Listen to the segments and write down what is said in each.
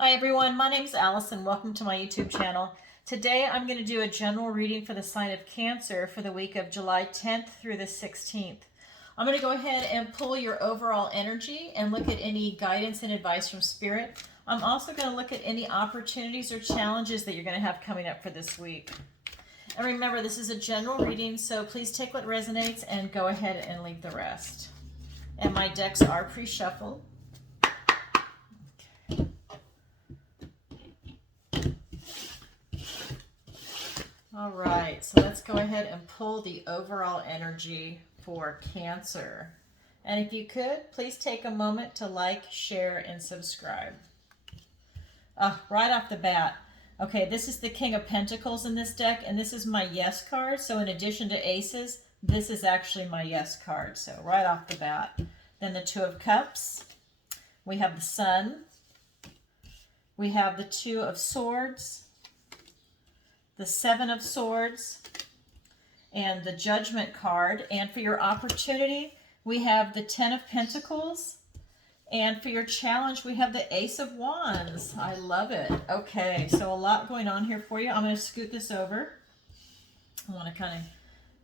Hi everyone, my name is Allison. Welcome to my YouTube channel. Today I'm going to do a general reading for the sign of Cancer for the week of July 10th through the 16th. I'm going to go ahead and pull your overall energy and look at any guidance and advice from Spirit. I'm also going to look at any opportunities or challenges that you're going to have coming up for this week. And remember, this is a general reading, so please take what resonates and go ahead and leave the rest. And my decks are pre-shuffled. All right, so let's go ahead and pull the overall energy for Cancer. And if you could, please take a moment to like, share, and subscribe. Right off the bat, okay, this is the King of Pentacles in this deck, and this is my yes card. So in addition to aces, this is actually my yes card. So right off the bat. Then the Two of Cups. We have the Sun. We have the Two of Swords, the Seven of Swords, and the Judgment card. And for your opportunity, we have the Ten of Pentacles. And for your challenge, we have the Ace of Wands. I love it. Okay, so a lot going on here for you. I'm going to scoot this over. I want to kind of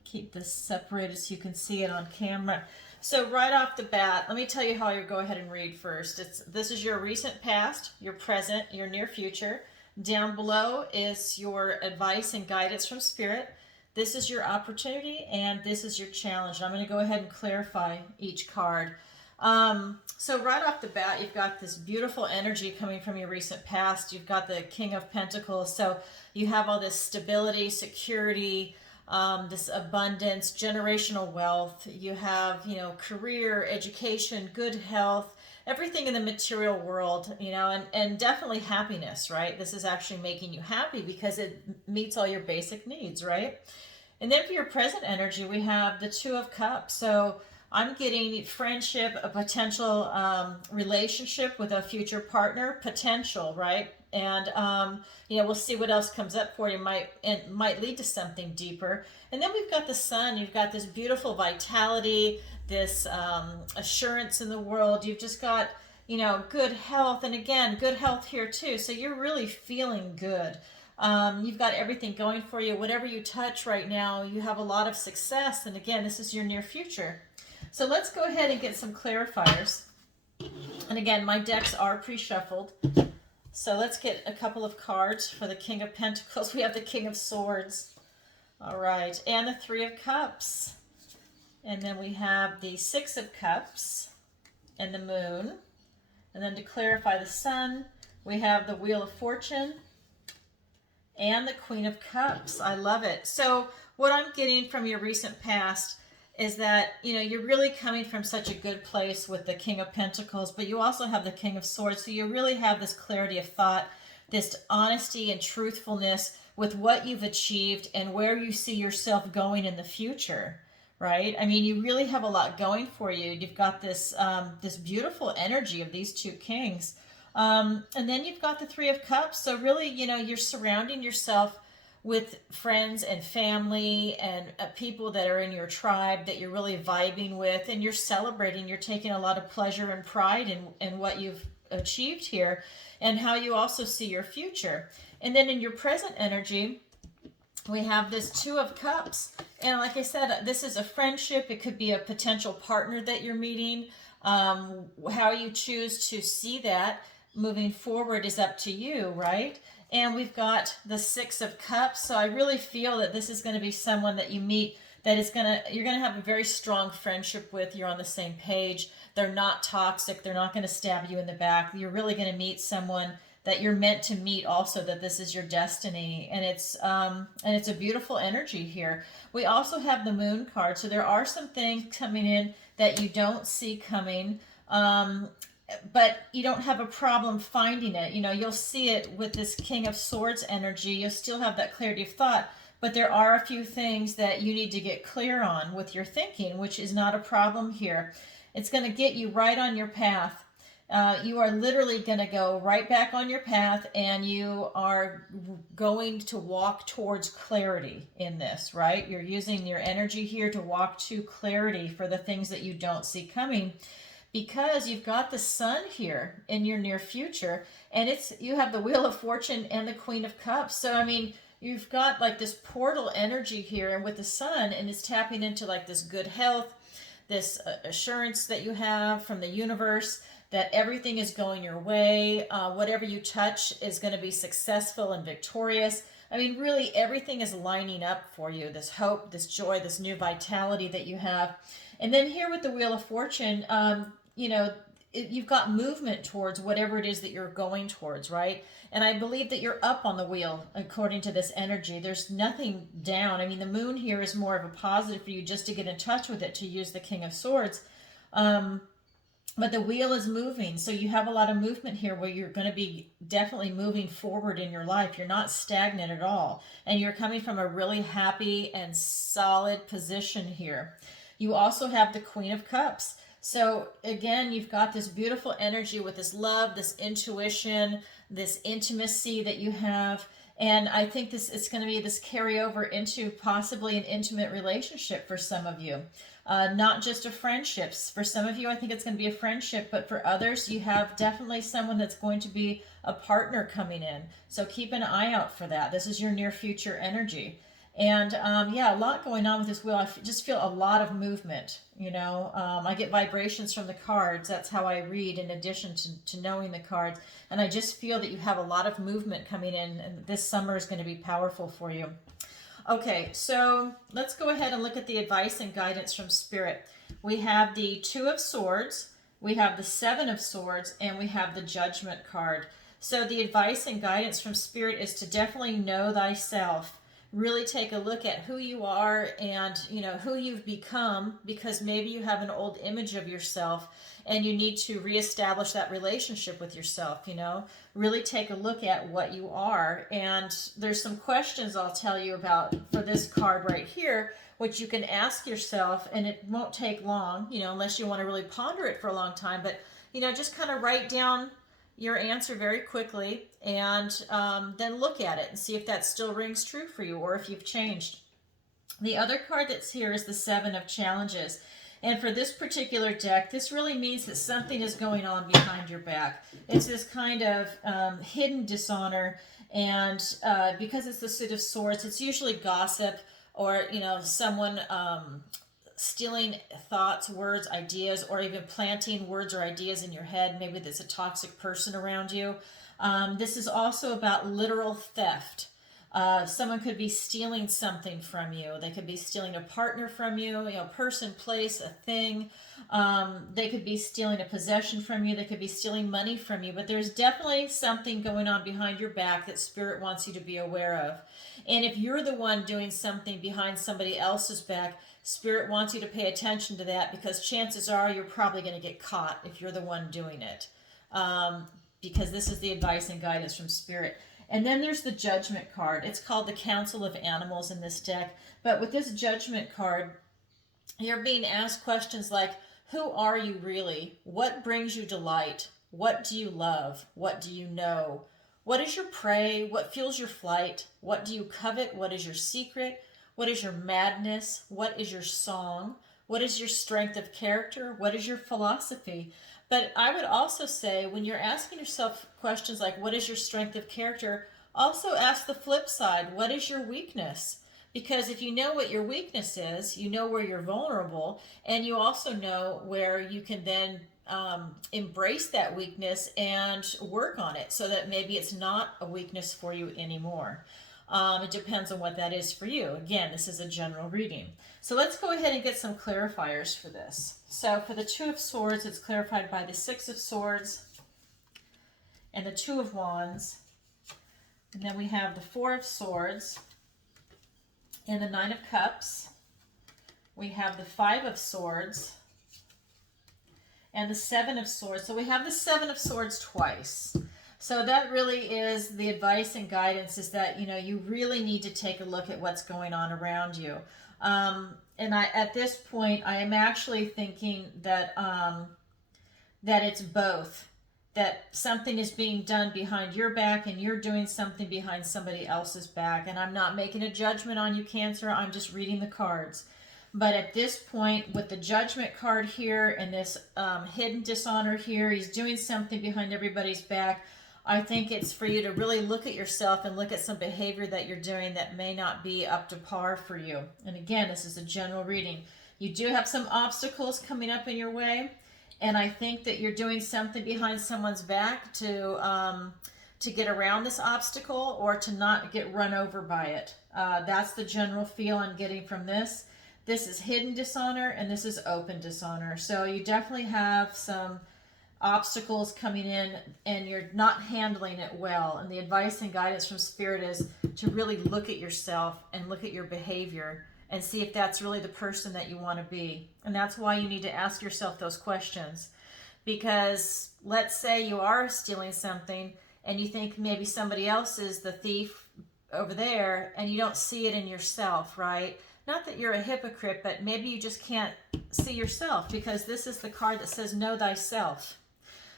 keep this separated so you can see it on camera. So right off the bat, let me tell you how you go ahead and read first. This is your recent past, your present, your near future. Down below is your advice and guidance from Spirit. This is your opportunity, and this is your challenge. I'm going to go ahead and clarify each card. So right off the bat, you've got this beautiful energy coming from your recent past. You've got the King of Pentacles. So you have all this stability, security, this abundance, generational wealth. You have, career, education, good health, everything in the material world, and definitely happiness, right? This is actually making you happy because it meets all your basic needs, right? And then for your present energy, we have the Two of Cups. So I'm getting friendship, a potential relationship with a future partner, potential, right? And, we'll see what else comes up for you. It might lead to something deeper. And then we've got the Sun. You've got this beautiful vitality, this assurance in the world. You've just got, good health. And again, good health here too. So you're really feeling good. You've got everything going for you. Whatever you touch right now, you have a lot of success. And again, this is your near future. So let's go ahead and get some clarifiers. And again, my decks are pre-shuffled. So let's get a couple of cards for the King of Pentacles. We have the King of Swords. All right. And the Three of Cups. And then we have the Six of Cups and the Moon. And then to clarify the Sun, we have the Wheel of Fortune and the Queen of Cups. I love it. So what I'm getting from your recent past is that, you're really coming from such a good place with the King of Pentacles, but you also have the King of Swords. So you really have this clarity of thought, this honesty and truthfulness with what you've achieved and where you see yourself going in the future, right? I mean, you really have a lot going for you. You've got this, this beautiful energy of these two kings. And then you've got the Three of Cups. So really, you're surrounding yourself with friends and family and people that are in your tribe that you're really vibing with, and you're celebrating. You're taking a lot of pleasure and pride in what you've achieved here and how you also see your future. And then in your present energy, we have this Two of Cups. And like I said, this is a friendship. It could be a potential partner that you're meeting. How you choose to see that moving forward is up to you, right? And we've got the Six of Cups. So I really feel that this is going to be someone that you meet that is you're going to have a very strong friendship with. You're on the same page. They're not toxic. They're not going to stab you in the back. You're really going to meet someone that you're meant to meet also, that this is your destiny. And it's a beautiful energy here. We also have the Moon card. So there are some things coming in that you don't see coming. But you don't have a problem finding it. You'll see it with this King of Swords energy. You'll still have that clarity of thought, but there are a few things that you need to get clear on with your thinking, which is not a problem here. It's going to get you right on your path. You are literally going to go right back on your path, and you are going to walk towards clarity in this, right? You're using your energy here to walk to clarity for the things that you don't see coming. because you've got the sun here in your near future, and you have the Wheel of Fortune and the Queen of Cups. So I mean, you've got like this portal energy here, and with the sun, and it's tapping into like this good health, this assurance that you have from the universe that everything is going your way. Whatever you touch is going to be successful and victorious. I mean, really, everything is lining up for you. This hope, this joy, this new vitality that you have. And then here with the Wheel of Fortune, you've got movement towards whatever it is that you're going towards, right? And I believe that you're up on the wheel according to this energy. There's nothing down. I mean, the moon here is more of a positive for you just to get in touch with it, to use the King of Swords. But the wheel is moving, so you have a lot of movement here where you're going to be definitely moving forward in your life. You're not stagnant at all, and you're coming from a really happy and solid position here. You also have the Queen of Cups. So again, you've got this beautiful energy with this love, this intuition, this intimacy that you have. And I think it's going to be this carryover into possibly an intimate relationship for some of you. Not just a friendships. For some of you, I think it's going to be a friendship, but for others, you have definitely someone that's going to be a partner coming in. So keep an eye out for that. This is your near future energy. And yeah, a lot going on with this wheel. I just feel a lot of movement, I get vibrations from the cards. That's how I read, in addition to knowing the cards. And I just feel that you have a lot of movement coming in, and this summer is going to be powerful for you. Okay, so let's go ahead and look at the advice and guidance from Spirit. We have the Two of Swords, we have the Seven of Swords, and we have the Judgment card. So the advice and guidance from Spirit is to definitely know thyself. Really take a look at who you are and who you've become, because maybe you have an old image of yourself and you need to reestablish that relationship with yourself. Really take a look at what you are. And there's some questions I'll tell you about for this card right here, which you can ask yourself, and it won't take long, unless you want to really ponder it for a long time. But just kind of write down your answer very quickly, and then look at it and see if that still rings true for you, or if you've changed. The other card that's here is the Seven of Challenges. And for this particular deck, this really means that something is going on behind your back. It's this kind of hidden dishonor, and because it's the Suit of Swords, it's usually gossip, or someone stealing thoughts, words, ideas, or even planting words or ideas in your head. Maybe there's a toxic person around you. This is also about literal theft. Someone could be stealing something from you. They could be stealing a partner from you, person, place, a thing. They could be stealing a possession from you. They could be stealing money from you. But there's definitely something going on behind your back that Spirit wants you to be aware of. And if you're the one doing something behind somebody else's back, Spirit wants you to pay attention to that, because chances are you're probably going to get caught if you're the one doing it. Because this is the advice and guidance from Spirit. And then there's the Judgment card. It's called the Council of Animals in this deck. But with this Judgment card, you're being asked questions like, who are you really? What brings you delight? What do you love? What do you know? What is your prey? What fuels your flight? What do you covet? What is your secret? What is your madness? What is your song? What is your strength of character? What is your philosophy? But I would also say, when you're asking yourself questions like, what is your strength of character? Also ask the flip side, what is your weakness? Because if you know what your weakness is, you know where you're vulnerable, and you also know where you can then embrace that weakness and work on it, so that maybe it's not a weakness for you anymore. It depends on what that is for you. Again, this is a general reading. So let's go ahead and get some clarifiers for this. So for the Two of Swords, it's clarified by the Six of Swords and the Two of Wands. And then we have the Four of Swords and the Nine of Cups. We have the Five of Swords and the Seven of Swords. So we have the Seven of Swords twice. So that really is the advice and guidance, is that, you really need to take a look at what's going on around you. And at this point, I am actually thinking that it's both. That something is being done behind your back, and you're doing something behind somebody else's back. And I'm not making a judgment on you, Cancer. I'm just reading the cards. But at this point, with the Judgment card here and this hidden dishonor here, he's doing something behind everybody's back. I think it's for you to really look at yourself and look at some behavior that you're doing that may not be up to par for you. And again, this is a general reading. You do have some obstacles coming up in your way, and I think that you're doing something behind someone's back to get around this obstacle or to not get run over by it. That's the general feel I'm getting from this. This is hidden dishonor and this is open dishonor. So you definitely have some obstacles coming in and you're not handling it well. And the advice and guidance from Spirit is to really look at yourself and look at your behavior and see if that's really the person that you want to be. And that's why you need to ask yourself those questions. Because let's say you are stealing something and you think maybe somebody else is the thief over there and you don't see it in yourself, right? Not that you're a hypocrite, but maybe you just can't see yourself, because this is the card that says know thyself.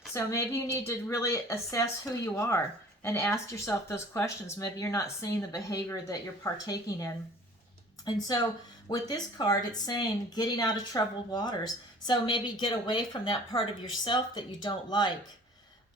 So maybe you need to really assess who you are and ask yourself those questions. Maybe you're not seeing the behavior that you're partaking in. And so with this card, it's saying getting out of troubled waters. So maybe get away from that part of yourself that you don't like.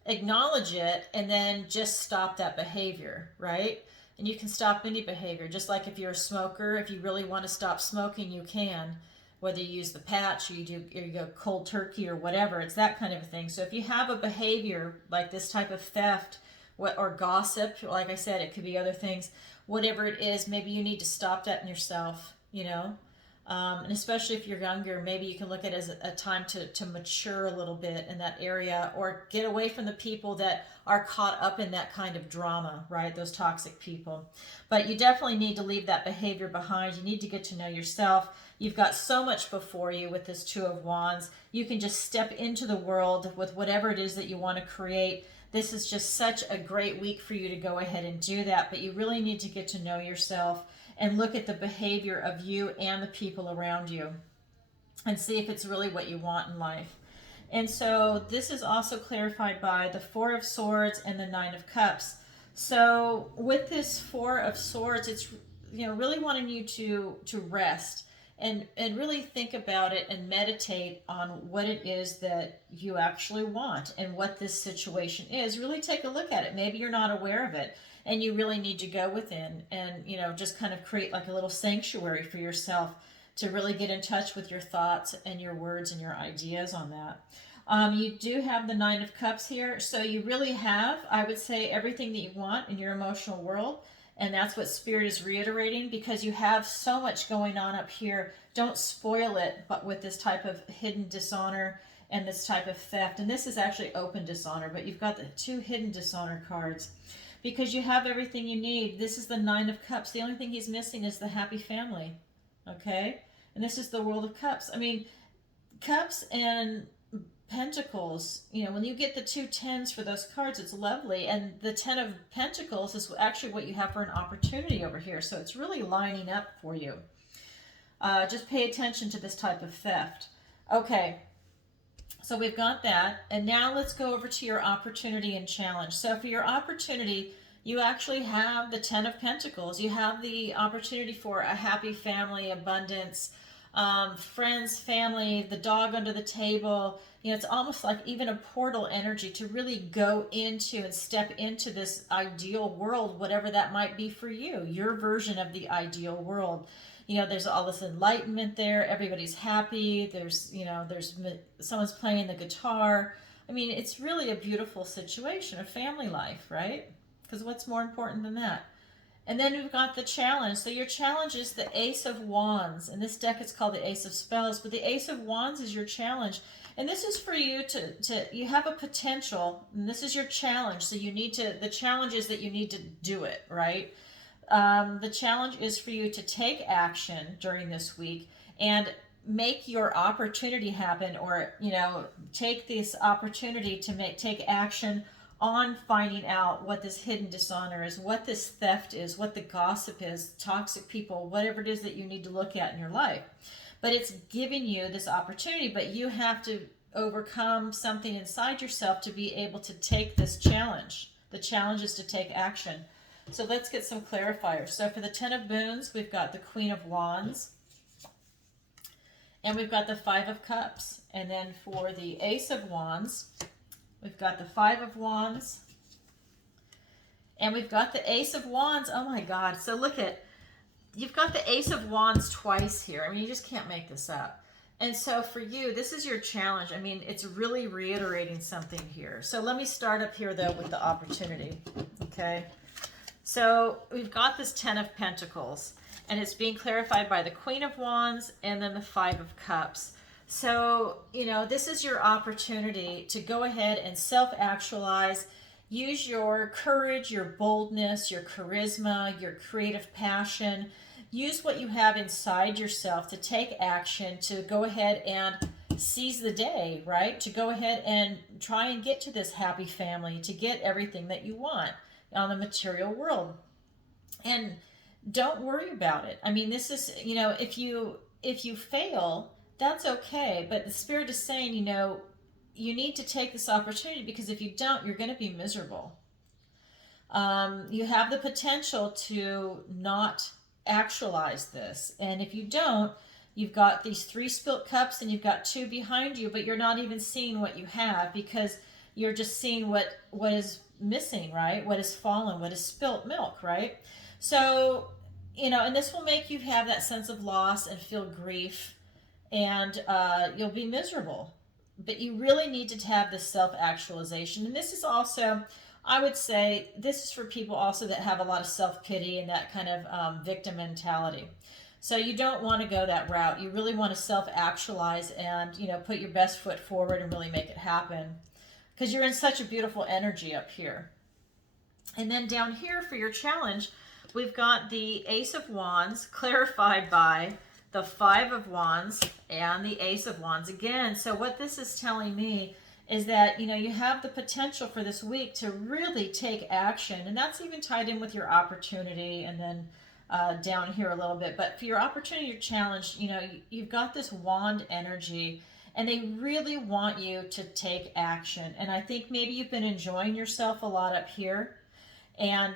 Acknowledge it and then just stop that behavior, right? And you can stop any behavior. Just like if you're a smoker, if you really want to stop smoking, you can. Whether you use the patch or you go cold turkey or whatever, it's that kind of a thing. So if you have a behavior like this type of theft or gossip, like I said, it could be other things, whatever it is, maybe you need to stop that in yourself, you know? And especially if you're younger, maybe you can look at it as a time to mature a little bit in that area, or get away from the people that are caught up in that kind of drama, right? Those toxic people. But you definitely need to leave that behavior behind. You need to get to know yourself. You've got so much before you with this Two of Wands. You can just step into the world with whatever it is that you want to create. This is just such a great week for you to go ahead and do that, but you really need to get to know yourself and look at the behavior of you and the people around you and see if it's really what you want in life. And so this is also clarified by the Four of Swords and the Nine of Cups. So with this Four of Swords, it's, you know, really wanting you to rest and really think about it and meditate on what it is that you actually want and what this situation is. Really take a look at it. Maybe you're not aware of it, and you really need to go within and, you know, just kind of create like a little sanctuary for yourself to really get in touch with your thoughts and your words and your ideas on that. You do have the Nine of Cups here, so you really have, I would say, everything that you want in your emotional world, and that's what Spirit is reiterating, because you have so much going on up here. Don't spoil it, but with this type of hidden dishonor and this type of theft. And this is actually open dishonor, but you've got the two hidden dishonor cards, because you have everything you need. This is the Nine of Cups. The only thing he's missing is the happy family, okay? And this is the World of Cups. I mean, Cups and Pentacles, you know, when you get the two tens for those cards, it's lovely. And the Ten of Pentacles is actually what you have for an opportunity over here. So it's really lining up for you. Just pay attention to this type of theft. Okay, so we've got that. And now let's go over to your opportunity and challenge. So for your opportunity, you actually have the Ten of Pentacles. You have the opportunity for a happy family, abundance, friends, family, the dog under the table. You know, it's almost like even a portal energy to really go into and step into this ideal world, whatever that might be for you, your version of the ideal world. You know, there's all this enlightenment there. Everybody's happy. There's, you know, someone's playing the guitar. I mean, it's really a beautiful situation, a family life, right? Because what's more important than that? And then we've got the challenge. So your challenge is the Ace of Wands. In this deck, it's called the Ace of Spells, but the Ace of Wands is your challenge. And this is for you you have a potential, and this is your challenge. So you need to, the challenge is that you need to do it, right? The challenge is for you to take action during this week and make your opportunity happen, or, you know, take this opportunity to take action on finding out what this hidden dishonor is, what this theft is, what the gossip is, toxic people, whatever it is that you need to look at in your life. But it's giving you this opportunity, but you have to overcome something inside yourself to be able to take this challenge. The challenge is to take action. So let's get some clarifiers. So for the Ten of Boons, we've got the Queen of Wands. And we've got the Five of Cups. And then for the Ace of Wands, we've got the Five of Wands. And we've got the Ace of Wands. Oh my God. So look at, you've got the Ace of Wands twice here. I mean, you just can't make this up. And so for you, this is your challenge. I mean, it's really reiterating something here. So let me start up here though with the opportunity. Okay. So we've got this Ten of Pentacles, and it's being clarified by the Queen of Wands and then the Five of Cups. So, you know, this is your opportunity to go ahead and self-actualize. Use your courage, your boldness, your charisma, your creative passion. Use what you have inside yourself to take action, to go ahead and seize the day, right? To go ahead and try and get to this happy family, to get everything that you want on the material world. And don't worry about it. I mean, this is, you know, if you fail, that's okay. But the Spirit is saying, you know, you need to take this opportunity, because if you don't, you're going to be miserable. You have the potential to not actualize this. And if you don't, you've got these 3 spilt cups and you've got 2 behind you, but you're not even seeing what you have, because you're just seeing what is missing, right? What is fallen, what is spilt milk, right? So, you know, and this will make you have that sense of loss and feel grief, and you'll be miserable. But you really need to have this self-actualization. And this is also, I would say, this is for people also that have a lot of self-pity and that kind of victim mentality. So you don't want to go that route. You really want to self-actualize and, you know, put your best foot forward and really make it happen, because you're in such a beautiful energy up here. And then down here for your challenge, we've got the Ace of Wands clarified by the Five of Wands and the Ace of Wands again. So what this is telling me is that, you know, you have the potential for this week to really take action. And that's even tied in with your opportunity, and then down here a little bit. But for your opportunity, your challenge, you know, you've got this wand energy, and they really want you to take action. And I think maybe you've been enjoying yourself a lot up here, and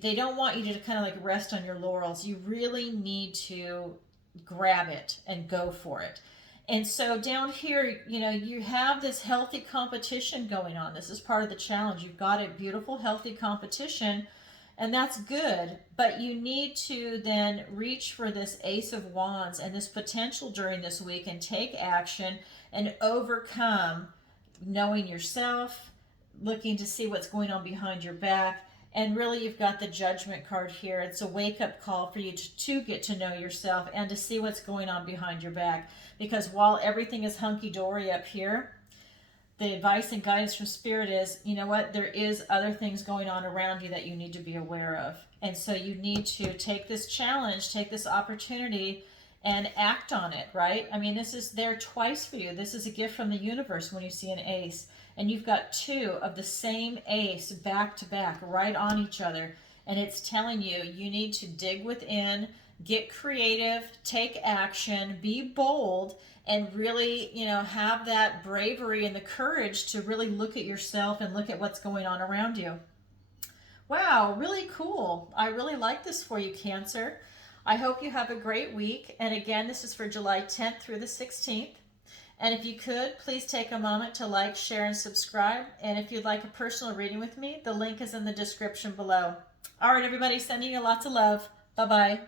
they don't want you to kind of like rest on your laurels. You really need to grab it and go for it. And so down here, you know, you have this healthy competition going on. This is part of the challenge. You've got a beautiful, healthy competition, and that's good. But you need to then reach for this Ace of Wands and this potential during this week and take action and overcome knowing yourself, looking to see what's going on behind your back. And really, you've got the Judgment card here. It's a wake-up call for you to get to know yourself and to see what's going on behind your back. Because while everything is hunky-dory up here, the advice and guidance from Spirit is, you know what, there is other things going on around you that you need to be aware of. And so you need to take this challenge, take this opportunity, and act on it, right? I mean, this is there twice for you. This is a gift from the universe when you see an ace. And you've got 2 of the same ace back to back, right on each other. And it's telling you, you need to dig within, get creative, take action, be bold, and really, you know, have that bravery and the courage to really look at yourself and look at what's going on around you. Wow, really cool. I really like this for you, Cancer. I hope you have a great week. And again, this is for July 10th through the 16th. And if you could, please take a moment to like, share, and subscribe. And if you'd like a personal reading with me, the link is in the description below. All right, everybody, sending you lots of love. Bye-bye.